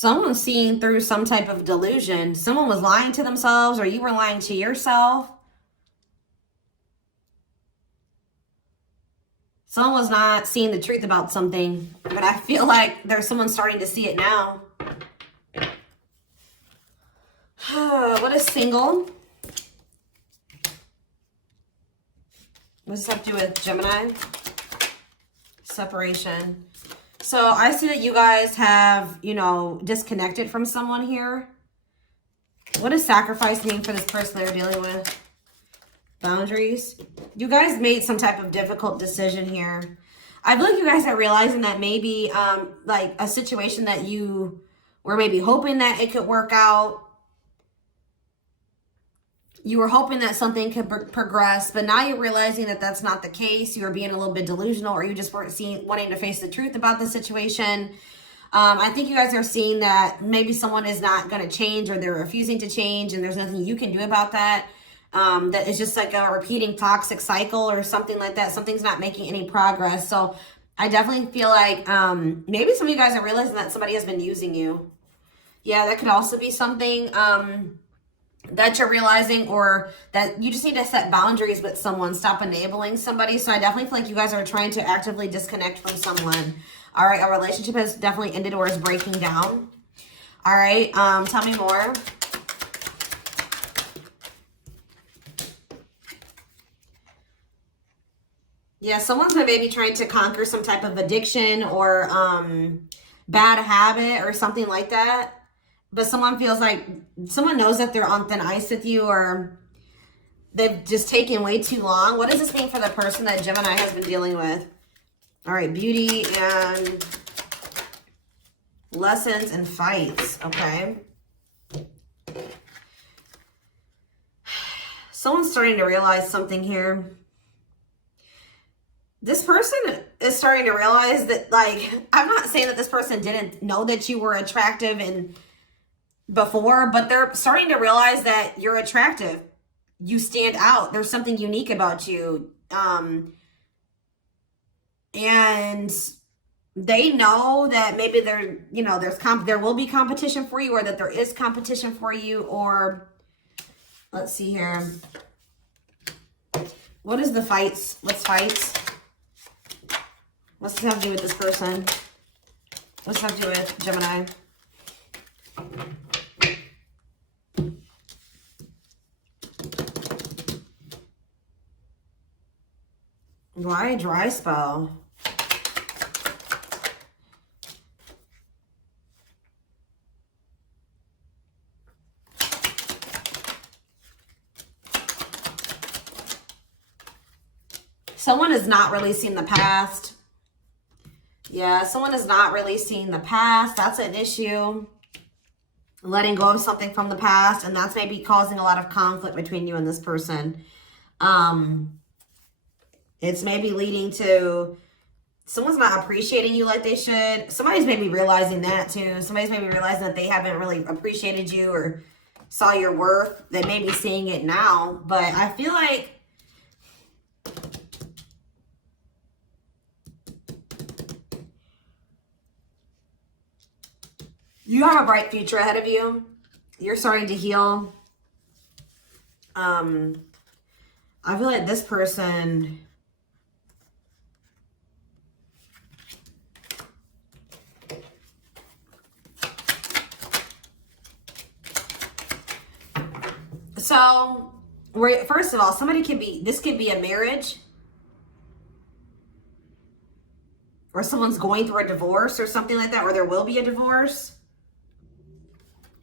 Someone's seeing through some type of delusion. Someone was lying to themselves, or you were lying to yourself. Someone was not seeing the truth about something, but I feel like there's someone starting to see it now. What is single? What does this have to do with Gemini? Separation. So I see that you guys have, you know, disconnected from someone here. What does sacrifice mean for this person they're dealing with? Boundaries. You guys made some type of difficult decision here. I feel like you guys are realizing that maybe like a situation that you were maybe hoping that it could work out. You were hoping that something could progress, but now you're realizing that that's not the case. You were being a little bit delusional, or you just weren't wanting to face the truth about the situation. I think you guys are seeing that maybe someone is not going to change, or they're refusing to change, and there's nothing you can do about that. That is just like a repeating toxic cycle or something like that. Something's not making any progress. So I definitely feel like maybe some of you guys are realizing that somebody has been using you. Yeah, that could also be something that you're realizing, or that you just need to set boundaries with someone. Stop enabling somebody. So I definitely feel like you guys are trying to actively disconnect from someone. All right, our relationship has definitely ended or is breaking down. All right, tell me more. Yeah, someone's maybe trying to conquer some type of addiction or bad habit or something like that. But someone feels like, someone knows that they're on thin ice with you, or they've just taken way too long. What does this mean for the person that Gemini has been dealing with? All right, beauty and lessons and fights, okay? Someone's starting to realize something here. This person is starting to realize that, like, I'm not saying that this person didn't know that you were attractive and before, but they're starting to realize that you're attractive. You stand out. There's something unique about you. And they know that maybe there will be competition for you, or that there is competition for you, or let's see here. What is the fights? What's fights? What's this have to do with this person? What's this have to do with Gemini? Why a dry spell? Someone is not releasing the past. Yeah, someone is not releasing the past. That's an issue. Letting go of something from the past, and that's maybe causing a lot of conflict between you and this person. It's maybe leading to someone's not appreciating you like they should. Somebody's maybe realizing that too. Somebody's maybe realizing that they haven't really appreciated you or saw your worth. They may be seeing it now, but I feel like you have a bright future ahead of you. You're starting to heal. I feel like this person, so first of all, this could be a marriage, or someone's going through a divorce or something like that, or there will be a divorce.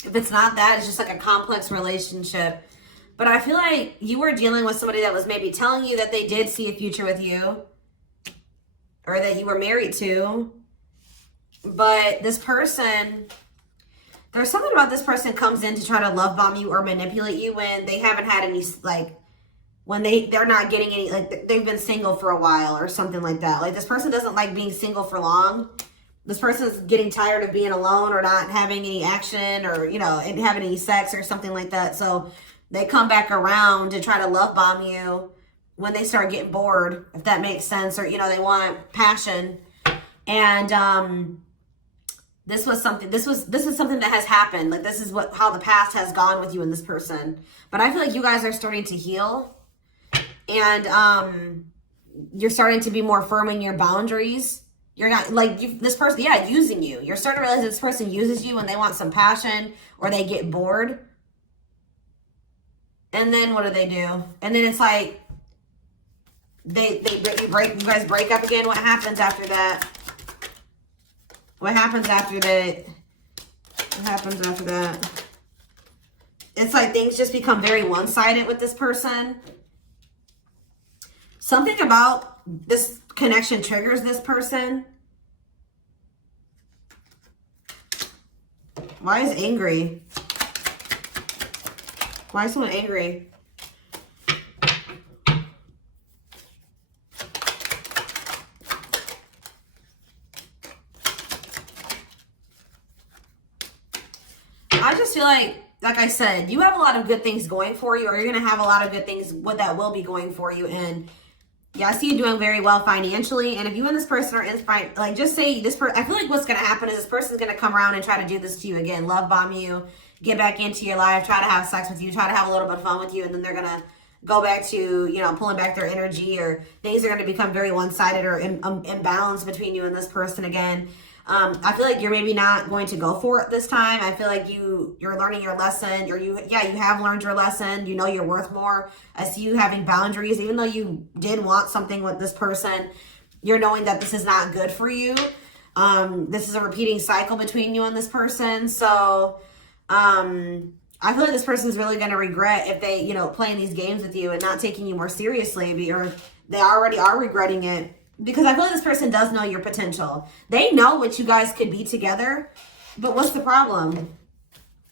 If it's not that, it's just like a complex relationship. But I feel like you were dealing with somebody that was maybe telling you that they did see a future with you, or that you were married to. But this person, there's something about this person comes in to try to love bomb you or manipulate you when they haven't had any, like, when they're not getting any, like, they've been single for a while or something like that. Like, this person doesn't like being single for long. This person's getting tired of being alone, or not having any action, or, you know, having any sex or something like that. So they come back around to try to love bomb you when they start getting bored, if that makes sense, or, you know, they want passion. And This was something, this is something that has happened. Like, this is how the past has gone with you and this person. But I feel like you guys are starting to heal. And you're starting to be more firm in your boundaries. You're not, like, this person, yeah, using you. You're starting to realize this person uses you when they want some passion or they get bored. And then what do? And then it's like, you guys break up again. What happens after that? What happens after that? What happens after that? It's like things just become very one-sided with this person. Something about this connection triggers this person. Why is angry? Why is someone angry? I just feel like I said, you have a lot of good things going for you, or you're going to have a lot of good things that will be going for you. And yeah, I see you doing very well financially. And if you and this person are inspired, like, just say this person, I feel like what's going to happen is this person's going to come around and try to do this to you again, love bomb you, get back into your life, try to have sex with you, try to have a little bit of fun with you. And then they're going to go back to, you know, pulling back their energy, or things are going to become very one-sided or imbalanced between you and this person again. I feel like you're maybe not going to go for it this time. I feel like you're learning your lesson, or you have learned your lesson. You know you're worth more. I see you having boundaries, even though you did want something with this person. You're knowing that this is not good for you. This is a repeating cycle between you and this person. So, I feel like this person is really going to regret if they, you know, playing these games with you and not taking you more seriously, or they already are regretting it. Because I feel like this person does know your potential. They know what you guys could be together. But what's the problem?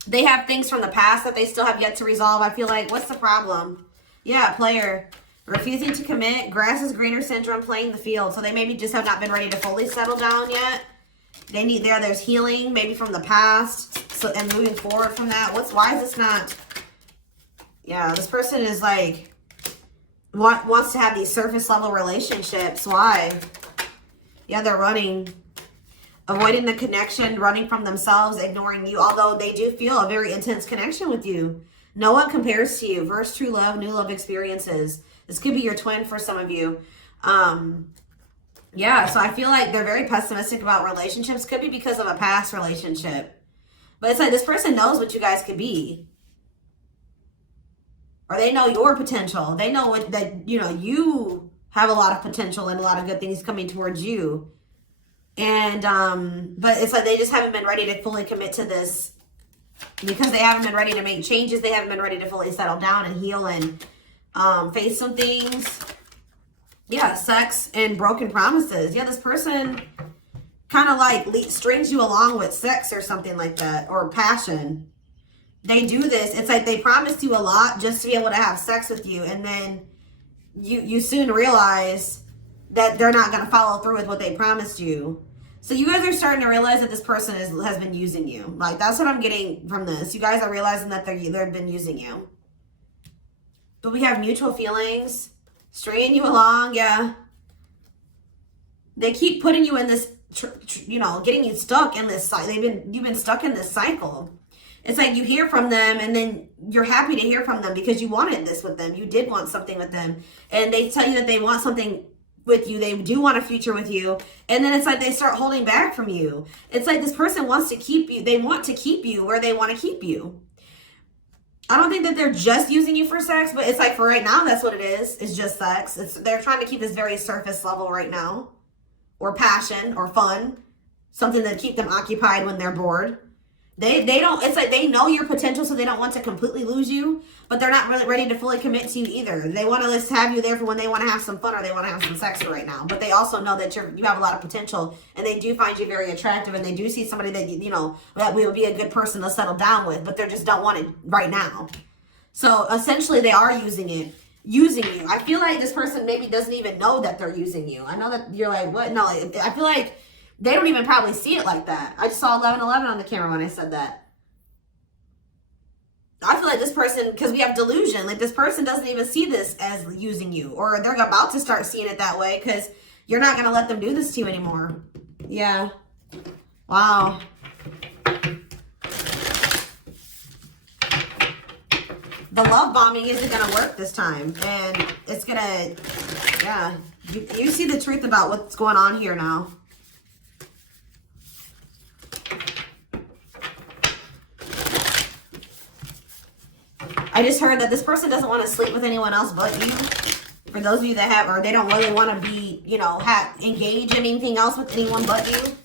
They have things from the past that they still have yet to resolve. I feel like, what's the problem? Yeah, player. Refusing to commit. Grass is greener syndrome, playing the field. So they maybe just have not been ready to fully settle down yet. They need, there's healing maybe from the past. So, and moving forward from that. Why is this not? Yeah, this person is like, wants to have these surface level relationships. Why? Yeah, they're running, avoiding the connection, running from themselves, ignoring you, although they do feel a very intense connection with you. No one compares to you. Verse true love, new love experiences. This could be your twin for some of you. Yeah, so I feel like they're very pessimistic about relationships. Could be because of a past relationship. But it's like this person knows what you guys could be. Or they know your potential. They know that, you know, you have a lot of potential and a lot of good things coming towards you. And, but it's like they just haven't been ready to fully commit to this because they haven't been ready to make changes. They haven't been ready to fully settle down and heal and face some things. Yeah, sex and broken promises. Yeah, this person kind of like strings you along with sex or something like that, or passion. They do this. It's like they promised you a lot just to be able to have sex with you. And then you soon realize that they're not going to follow through with what they promised you. So you guys are starting to realize that this person has been using you. Like, that's what I'm getting from this. You guys are realizing that they've been using you. But we have mutual feelings, stringing you along. Yeah. They keep putting you in this, you know, getting you stuck in this cycle. You've been stuck in this cycle. It's like you hear from them and then you're happy to hear from them because you wanted this with them. You did want something with them. And they tell you that they want something with you. They do want a future with you. And then it's like they start holding back from you. It's like this person wants to keep you. They want to keep you where they want to keep you. I don't think that they're just using you for sex, but it's like for right now, that's what it is. It's just sex. They're trying to keep this very surface level right now. Or passion or fun. Something to keep them occupied when they're bored. They don't, it's like they know your potential, so they don't want to completely lose you, but they're not really ready to fully commit to you either. They want to just have you there for when they want to have some fun or they want to have some sex right now. But they also know that you have a lot of potential, and they do find you very attractive, and they do see somebody that, you know, that will be a good person to settle down with, but they just don't want it right now. So essentially they are using you. I feel like this person maybe doesn't even know that they're using you. I know that you're like, what? No, I feel like they don't even probably see it like that. I just saw 1111 on the camera when I said that. I feel like this person, because we have delusion, like this person doesn't even see this as using you, or they're about to start seeing it that way because you're not going to let them do this to you anymore. Yeah. Wow. the love bombing isn't going to work this time. And it's going to, yeah, you see the truth about what's going on here now. I just heard that this person doesn't want to sleep with anyone else but you. For those of you that have, or they don't really want to be, you know, engage in anything else with anyone but you.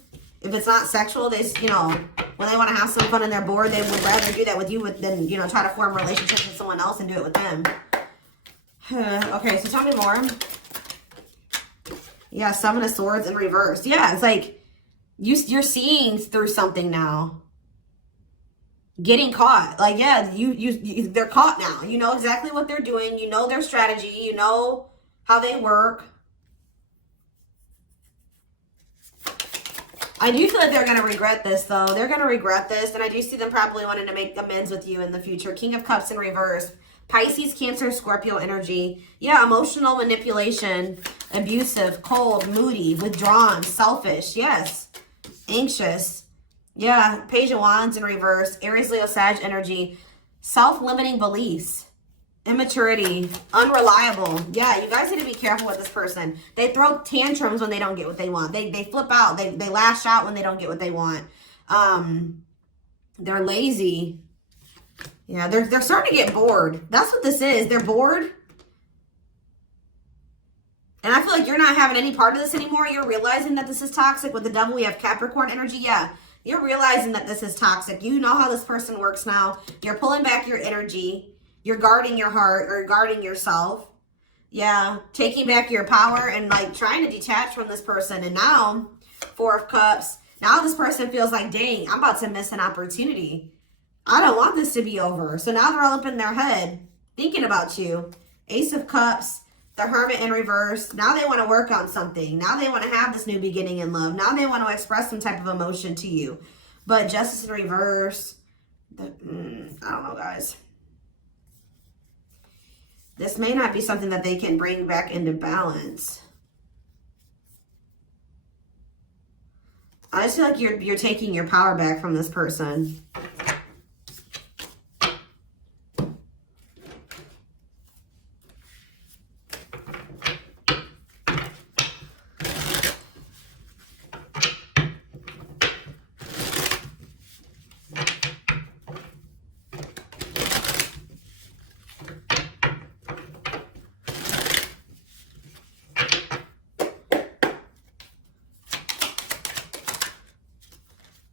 If it's not sexual, they, you know, when they want to have some fun and they're bored, they would rather do that with you than, you know, try to form relationships with someone else and do it with them. Okay, so tell me more. Yeah, Seven of Swords in reverse. Yeah, it's like you're seeing through something now. Getting caught. Like, yeah, they're caught now. You know exactly what they're doing. You know their strategy. You know how they work. I do feel like they're going to regret this, though. They're going to regret this, and I do see them probably wanting to make amends with you in the future. King of Cups in reverse. Pisces, Cancer, Scorpio energy. Yeah, emotional manipulation, abusive, cold, moody, withdrawn, selfish. Yes. Anxious. Yeah, Page of Wands in reverse. Aries, Leo, Sag energy. Self-limiting beliefs. Immaturity. Unreliable. Yeah, you guys need to be careful with this person. They throw tantrums when they don't get what they want. They flip out. They lash out when they don't get what they want. They're lazy. Yeah, they're starting to get bored. That's what this is. They're bored. And I feel like you're not having any part of this anymore. You're realizing that this is toxic. With the Devil, we have Capricorn energy. Yeah. You're realizing that this is toxic. You know how this person works now. You're pulling back your energy. You're guarding your heart or guarding yourself. Yeah. Taking back your power and like trying to detach from this person. And now, Four of Cups. Now this person feels like, dang, I'm about to miss an opportunity. I don't want this to be over. So now they're all up in their head thinking about you. Ace of Cups. The Hermit in reverse. Now they want to work on something. Now they want to have this new beginning in love. Now they want to express some type of emotion to you. But Justice in reverse. I don't know, guys. This may not be something that they can bring back into balance. I just feel like you're taking your power back from this person.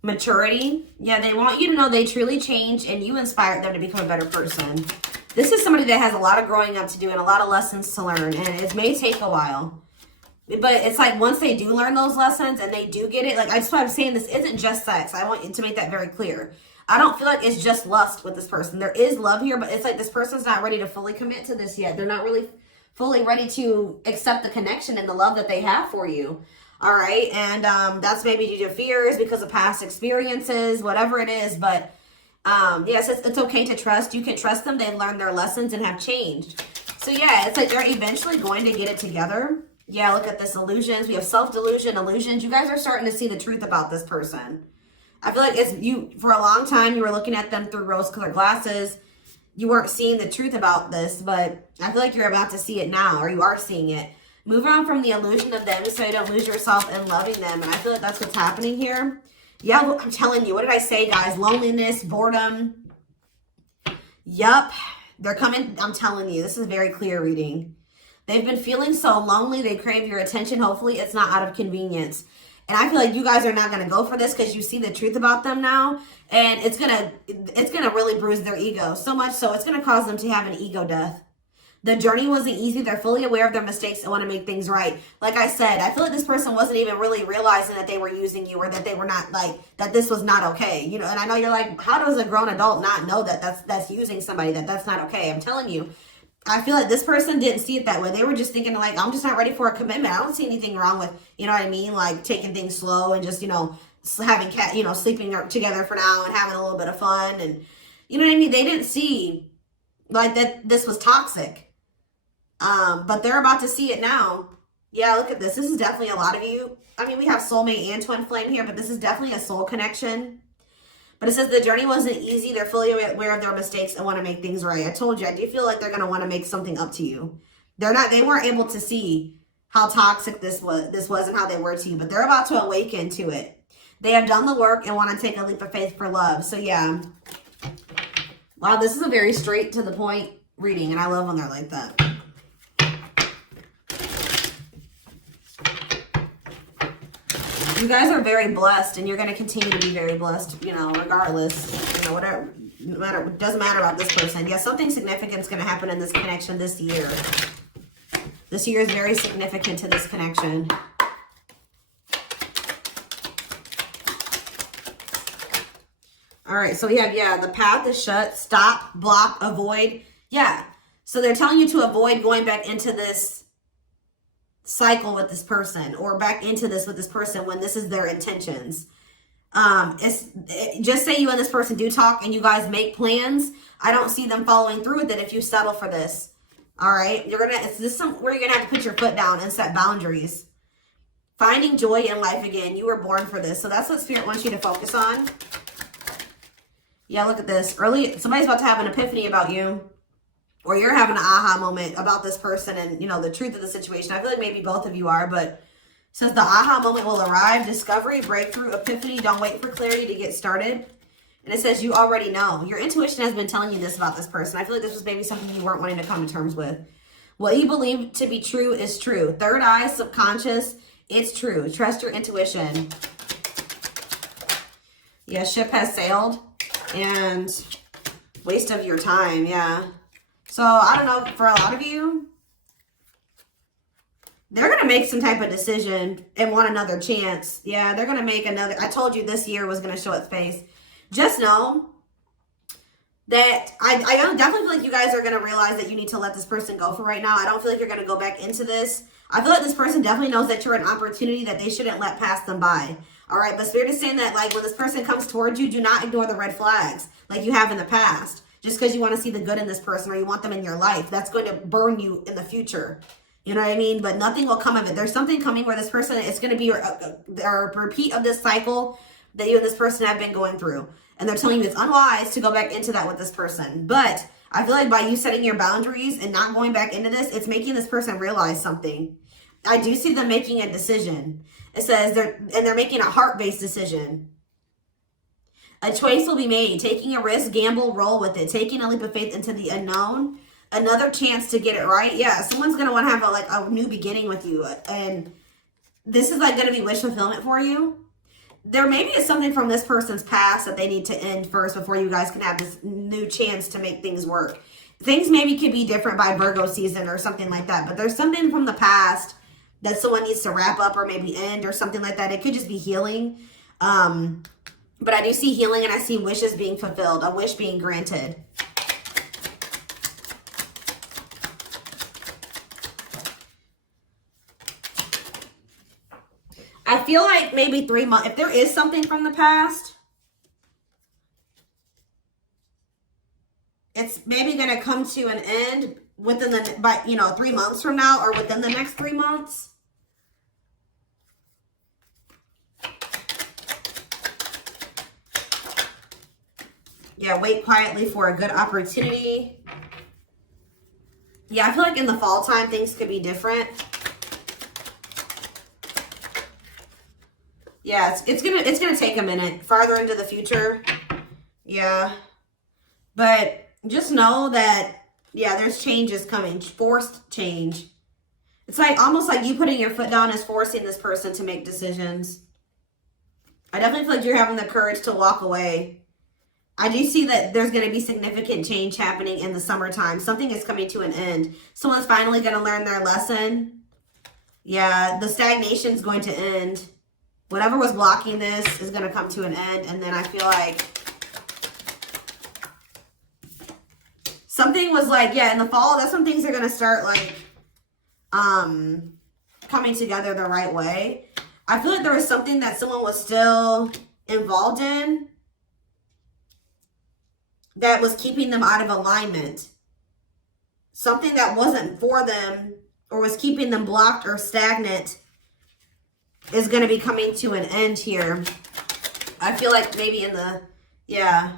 Maturity. Yeah, they want you to know they truly changed and you inspired them to become a better person. This is somebody that has a lot of growing up to do and a lot of lessons to learn, and it may take a while. But it's like once they do learn those lessons and they do get it, like that's why I'm saying this isn't just sex. I want you to make that very clear. I don't feel like it's just lust with this person. There is love here, but it's like this person's not ready to fully commit to this yet. They're not really fully ready to accept the connection and the love that they have for you. All right, and that's maybe due to fears because of past experiences, whatever it is. But yes, it's okay to trust. You can trust them. They've learned their lessons and have changed. So yeah, it's like they're eventually going to get it together. Yeah, look at this, illusions. We have self-delusion, illusions. You guys are starting to see the truth about this person. I feel like it's you, for a long time, you were looking at them through rose-colored glasses. You weren't seeing the truth about this, but I feel like you're about to see it now, or you are seeing it. Move on from the illusion of them so you don't lose yourself in loving them. And I feel like that's what's happening here. Yeah, well, I'm telling you. What did I say, guys? Loneliness, boredom. Yup. They're coming. I'm telling you. This is very clear reading. They've been feeling so lonely. They crave your attention. Hopefully, it's not out of convenience. And I feel like you guys are not going to go for this because you see the truth about them now. And it's gonna really bruise their ego. So much so, it's going to cause them to have an ego death. The journey wasn't easy. They're fully aware of their mistakes and want to make things right. Like I said, I feel like this person wasn't even really realizing that they were using you or that they were not like, that this was not okay. You know, and I know you're like, how does a grown adult not know that that's using somebody, that's not okay? I'm telling you, I feel like this person didn't see it that way. They were just thinking like, I'm just not ready for a commitment. I don't see anything wrong with, you know what I mean? Like taking things slow and just, you know, having sleeping together for now and having a little bit of fun. And you know what I mean? They didn't see like that this was toxic. But they're about to see it now. Yeah, look at this. This is definitely a lot of you. I mean, we have soulmate and twin flame here, but this is definitely a soul connection. But it says the journey wasn't easy. They're fully aware of their mistakes and want to make things right. I told you, I do feel like they're going to want to make something up to you. They weren't able to see how toxic this was and how they were to you, but they're about to awaken to it. They have done the work and want to take a leap of faith for love. So yeah. Wow, this is a very straight to the point reading, and I love when they're like that. You guys are very blessed, and you're going to continue to be very blessed, you know, regardless, you know, whatever, no matter, doesn't matter about this person. Yeah, something significant is going to happen in this connection this year. This year is very significant to this connection. All right, so we have, yeah, the path is shut, stop, block, avoid. Yeah, so they're telling you to avoid going back into this cycle with this person or back into this with this person when this is their intentions. Just say you and this person do talk and you guys make plans. I don't see them following through with it if you settle for this. All right, this is where you're gonna have to put your foot down and set boundaries. Finding joy in life again. You were born for this, so that's what Spirit wants you to focus on. Yeah, look at this. Somebody's about to have an epiphany about you, or you're having an aha moment about this person and, you know, the truth of the situation. I feel like maybe both of you are, but it says the aha moment will arrive. Discovery, breakthrough, epiphany. Don't wait for clarity to get started. And it says you already know. Your intuition has been telling you this about this person. I feel like this was maybe something you weren't wanting to come to terms with. What you believe to be true is true. Third eye, subconscious, it's true. Trust your intuition. Yeah, ship has sailed. And waste of your time, yeah. So, I don't know, for a lot of you, they're going to make some type of decision and want another chance. Yeah, they're going to make another. I told you this year was going to show its face. Just know that I definitely feel like you guys are going to realize that you need to let this person go for right now. I don't feel like you're going to go back into this. I feel like this person definitely knows that you're an opportunity that they shouldn't let pass them by. All right, but Spirit is saying that, like, when this person comes towards you, do not ignore the red flags like you have in the past. Just because you want to see the good in this person or you want them in your life, that's going to burn you in the future. You know what I mean? But nothing will come of it. There's something coming where this person, it's going to be a repeat of this cycle that you and this person have been going through. And they're telling you it's unwise to go back into that with this person. But I feel like by you setting your boundaries and not going back into this, it's making this person realize something. I do see them making a decision. It says they're making a heart-based decision. A choice will be made. Taking a risk, gamble, roll with it. Taking a leap of faith into the unknown. Another chance to get it right. Yeah, someone's going to want to have a new beginning with you. And this is like going to be wish fulfillment for you. There maybe is something from this person's past that they need to end first before you guys can have this new chance to make things work. Things maybe could be different by Virgo season or something like that. But there's something from the past that someone needs to wrap up or maybe end or something like that. It could just be healing. But I do see healing and I see wishes being fulfilled, a wish being granted. I feel like maybe 3 months, if there is something from the past, it's maybe going to come to an end within 3 months from now or within the next 3 months. Yeah, wait quietly for a good opportunity. Yeah, I feel like in the fall time, things could be different. Yeah, it's gonna take a minute farther into the future. Yeah. But just know that, yeah, there's changes coming. Forced change. It's like almost like you putting your foot down is forcing this person to make decisions. I definitely feel like you're having the courage to walk away. I do see that there's going to be significant change happening in the summertime. Something is coming to an end. Someone's finally going to learn their lesson. Yeah, the stagnation is going to end. Whatever was blocking this is going to come to an end. And then I feel like something was like, yeah, in the fall, that's when things are going to start like coming together the right way. I feel like there was something that someone was still involved in that was keeping them out of alignment. Something that wasn't for them or was keeping them blocked or stagnant is going to be coming to an end here. I feel like maybe in the Yeah.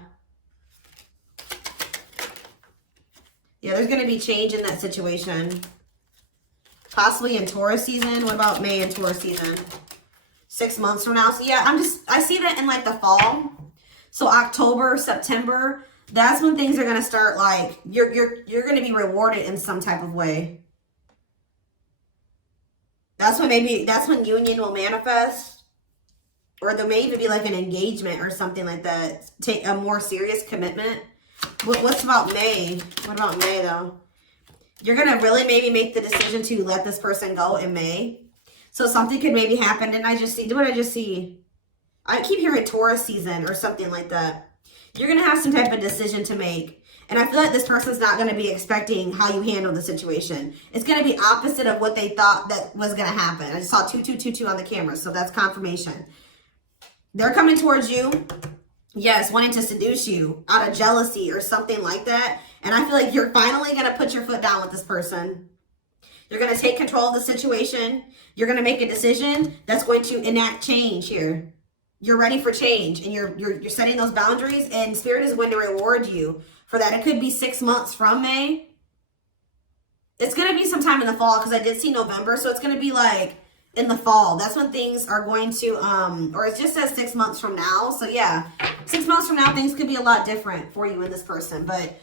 Yeah, there's going to be change in that situation. Possibly in Taurus season. What about May and Taurus season? 6 months from now. So yeah, I see that in like the fall. So October, September, that's when things are going to start, like, you're going to be rewarded in some type of way. That's when union will manifest. Or there may even be like an engagement or something like that. Take a more serious commitment. What's about May? What about May though? You're going to really maybe make the decision to let this person go in May. So something could maybe happen. And I just see, what did I just see? I keep hearing Taurus season or something like that. You're going to have some type of decision to make. And I feel like this person's not going to be expecting how you handle the situation. It's going to be opposite of what they thought that was going to happen. I just saw 2222 on the camera. So that's confirmation. They're coming towards you. Yes, wanting to seduce you out of jealousy or something like that. And I feel like you're finally going to put your foot down with this person. You're going to take control of the situation. You're going to make a decision that's going to enact change here. You're ready for change, and you're setting those boundaries, and Spirit is going to reward you for that. It could be 6 months from May. It's going to be sometime in the fall, because I did see November, so it's going to be like in the fall. That's when things are going to, or it just says 6 months from now. So yeah, 6 months from now, things could be a lot different for you and this person, but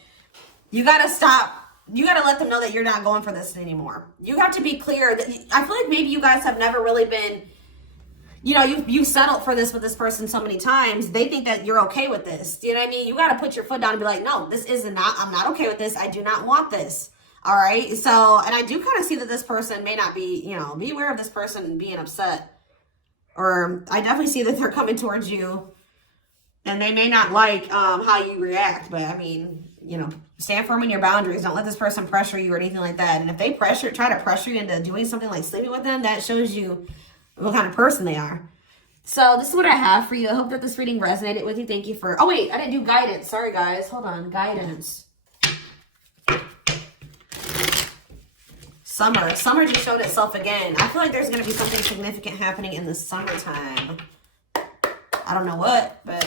you got to stop. You got to let them know that you're not going for this anymore. You have to be clear that I feel like maybe you guys have never really been, you know, you've settled for this with this person so many times. They think that you're okay with this. You know what I mean? You got to put your foot down and be like, no, this is not, I'm not okay with this. I do not want this. All right. So, and I do kind of see that this person may not be, you know, be aware of this person being upset. Or I definitely see that they're coming towards you and they may not like how you react. But I mean, you know, stand firm in your boundaries. Don't let this person pressure you or anything like that. And if they try to pressure you into doing something like sleeping with them, that shows you what kind of person they are. So this is what I have for you. I hope that this reading resonated with you. Thank you for, oh wait, I didn't do guidance. Sorry guys, hold on, guidance. Summer just showed itself again. I feel like there's going to be something significant happening in the summertime. I don't know what, but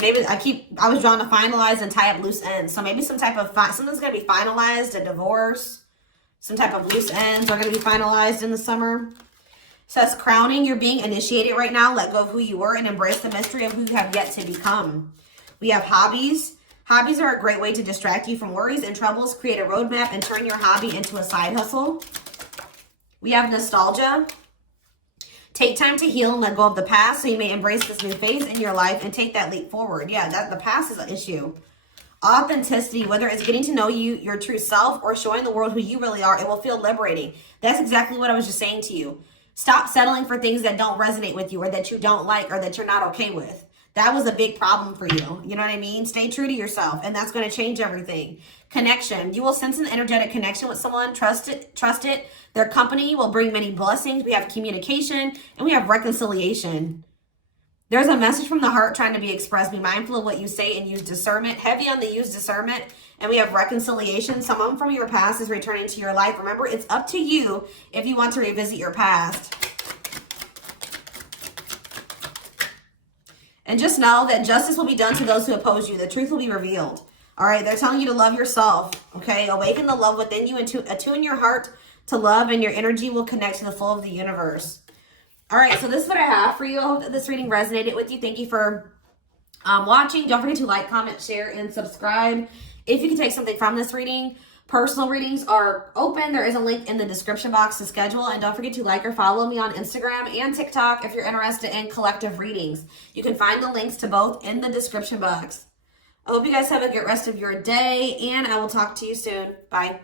maybe I was drawn to finalize and tie up loose ends. So maybe some type of, something's going to be finalized, a divorce. Some type of loose ends are going to be finalized in the summer. It says crowning. You're being initiated right now. Let go of who you were and embrace the mystery of who you have yet to become. We have hobbies. Hobbies are a great way to distract you from worries and troubles. Create a roadmap and turn your hobby into a side hustle. We have nostalgia. Take time to heal and let go of the past so you may embrace this new phase in your life and take that leap forward. Yeah, the past is an issue. Authenticity, whether it's getting to know you, your true self, or showing the world who you really are, it will feel liberating. That's exactly what I was just saying to you. Stop settling for things that don't resonate with you or that you don't like or that you're not okay with. That was a big problem for you. You know what I mean? Stay true to yourself, and that's going to change everything. Connection. You will sense an energetic connection with someone. Trust it. Their company will bring many blessings. We have communication, and we have reconciliation. There's a message from the heart trying to be expressed. Be mindful of what you say and use discernment. Heavy on the use discernment. And we have reconciliation. Someone from your past is returning to your life. Remember, it's up to you if you want to revisit your past. And just know that justice will be done to those who oppose you. The truth will be revealed. All right, they're telling you to love yourself. Okay, awaken the love within you and to attune your heart to love, and your energy will connect to the flow of the universe. All right, so this is what I have for you. I hope that this reading resonated with you. Thank you for watching. Don't forget to like, comment, share, and subscribe. If you can take something from this reading, personal readings are open. There is a link in the description box to schedule. And don't forget to like or follow me on Instagram and TikTok if you're interested in collective readings. You can find the links to both in the description box. I hope you guys have a good rest of your day, and I will talk to you soon. Bye.